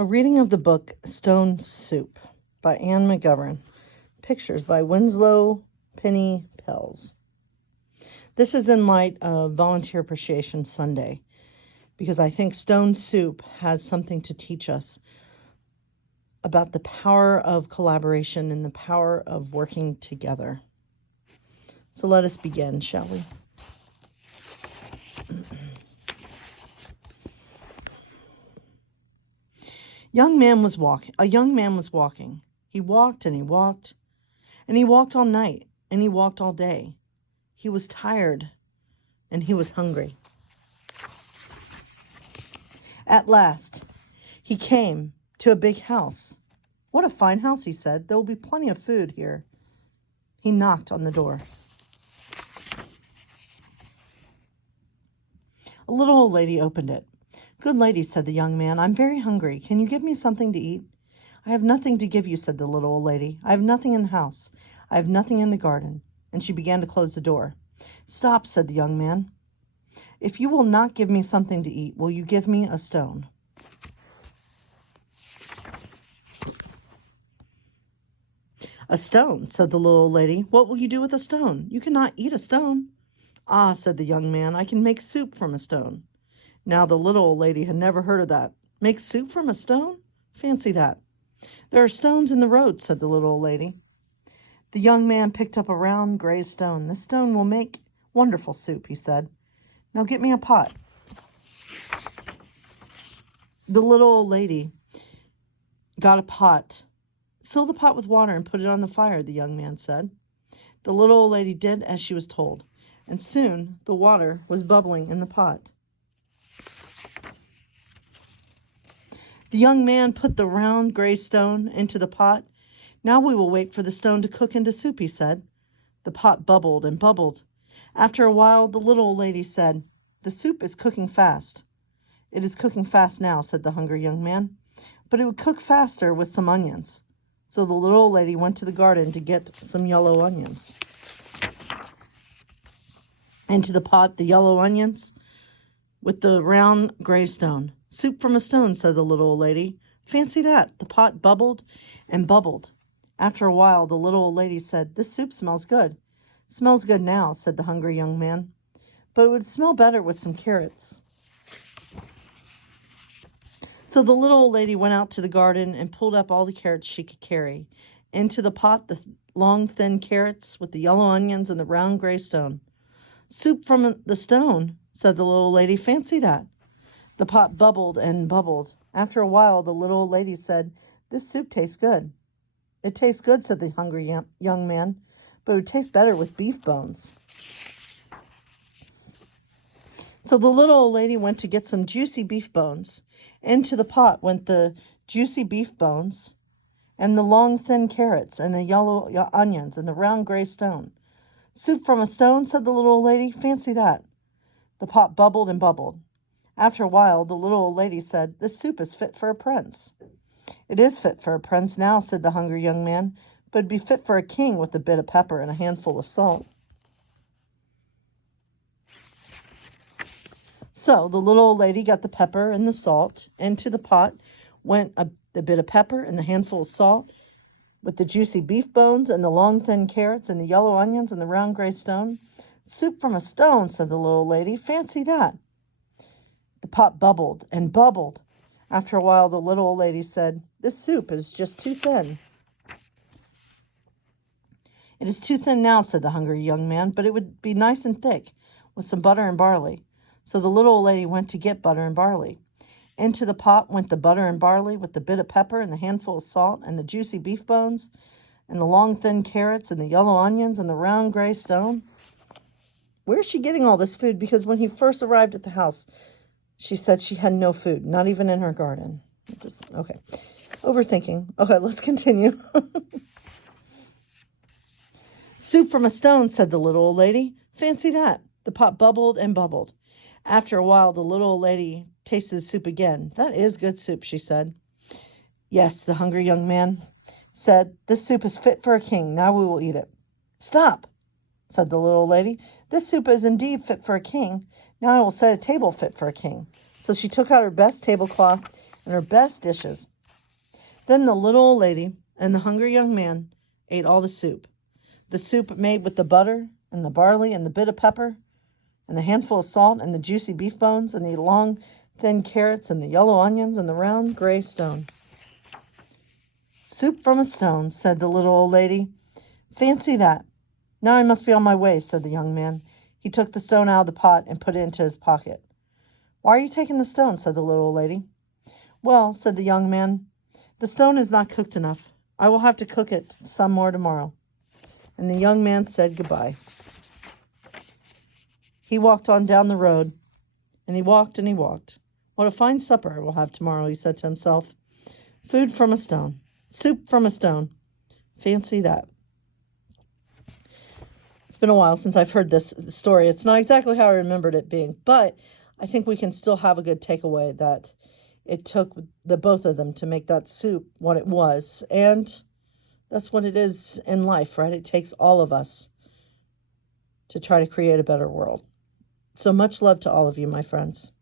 A reading of the book Stone Soup by Anne McGovern. Pictures by Winslow Penny Pells. This is in light of Volunteer Appreciation Sunday, because I think Stone Soup has something to teach us about the power of collaboration and the power of working together. So let us begin, shall we? A young man was walking. He walked and he walked, and he walked all night, and he walked all day. He was tired, and he was hungry. At last, he came to a big house. "What a fine house," he said. "There will be plenty of food here." He knocked on the door. A little old lady opened it. "Good lady," said the young man, "I'm very hungry. Can you give me something to eat?" "I have nothing to give you," said the little old lady. "I have nothing in the house. I have nothing in the garden." And she began to close the door. "Stop," said the young man. "If you will not give me something to eat, will you give me a stone?" "A stone," said the little old lady. "What will you do with a stone? You cannot eat a stone." "Ah," said the young man, "I can make soup from a stone." Now the little old lady had never heard of that. Make soup from a stone? Fancy that. "There are stones in the road," said the little old lady. The young man picked up a round gray stone. "This stone will make wonderful soup," he said. "Now get me a pot." The little old lady got a pot. "Fill the pot with water and put it on the fire," the young man said. The little old lady did as she was told, and soon the water was bubbling in the pot. The young man put the round gray stone into the pot. "Now we will wait for the stone to cook into soup," he said. The pot bubbled and bubbled. After a while, the little old lady said, "The soup is cooking fast." "It is cooking fast now," said the hungry young man, "but it would cook faster with some onions." So the little old lady went to the garden to get some yellow onions. Into the pot, the yellow onions with the round gray stone. "Soup from a stone," said the little old lady. Fancy that. The pot bubbled and bubbled. After a while, the little old lady said, "This soup smells good." "Smells good now," said the hungry young man, "but it would smell better with some carrots." So the little old lady went out to the garden and pulled up all the carrots she could carry. Into the pot, the long, thin carrots with the yellow onions and the round gray stone. "Soup from the stone," said the little old lady. Fancy that. The pot bubbled and bubbled. After a while, the little old lady said, "This soup tastes good." "It tastes good," said the hungry young man, "but it would taste better with beef bones." So the little old lady went to get some juicy beef bones. Into the pot went the juicy beef bones and the long, thin carrots and the yellow onions and the round gray stone. "Soup from a stone," said the little old lady. Fancy that. The pot bubbled and bubbled. After a while, the little old lady said, "This soup is fit for a prince." "It is fit for a prince now," said the hungry young man, "but it'd be fit for a king with a bit of pepper and a handful of salt." So the little old lady got the pepper and the salt. Into the pot went the bit of pepper and the handful of salt with the juicy beef bones and the long, thin carrots and the yellow onions and the round gray stone. "Soup from a stone," said the little old lady. Fancy that. The pot bubbled and bubbled. After a while, the little old lady said, "This soup is just too thin." "It is too thin now," said the hungry young man, "but it would be nice and thick with some butter and barley." So the little old lady went to get butter and barley. Into the pot went the butter and barley with the bit of pepper and the handful of salt and the juicy beef bones and the long, thin carrots and the yellow onions and the round gray stone. Where is she getting all this food? Because when he first arrived at the house, she said she had no food, not even in her garden. Okay. Overthinking. Okay, let's continue. "Soup from a stone," said the little old lady. Fancy that. The pot bubbled and bubbled. After a while, the little old lady tasted the soup again. "That is good soup," she said. "Yes," the hungry young man said, "this soup is fit for a king. Now we will eat it." "Stop," said the little old lady. "This soup is indeed fit for a king. Now I will set a table fit for a king." So she took out her best tablecloth and her best dishes. Then the little old lady and the hungry young man ate all the soup made with the butter and the barley and the bit of pepper and the handful of salt and the juicy beef bones and the long, thin carrots and the yellow onions and the round, gray stone. Soup from a stone, said the little old lady. Fancy that. Now I must be on my way, said the young man. He took the stone out of the pot and put it into his pocket. Why are you taking the stone? Said the little old lady. Well, said the young man, the stone is not cooked enough. I will have to cook it some more tomorrow. And the young man said goodbye. He walked on down the road, and he walked and he walked. What a fine supper I will have tomorrow, he said to himself. Food from a stone. Soup from a stone. Fancy that. It's been a while since I've heard this story. It's not exactly how I remembered it being, but I think we can still have a good takeaway that it took the both of them to make that soup what it was. And that's what it is in life, right? It takes all of us to try to create a better world. So much love to all of you, my friends.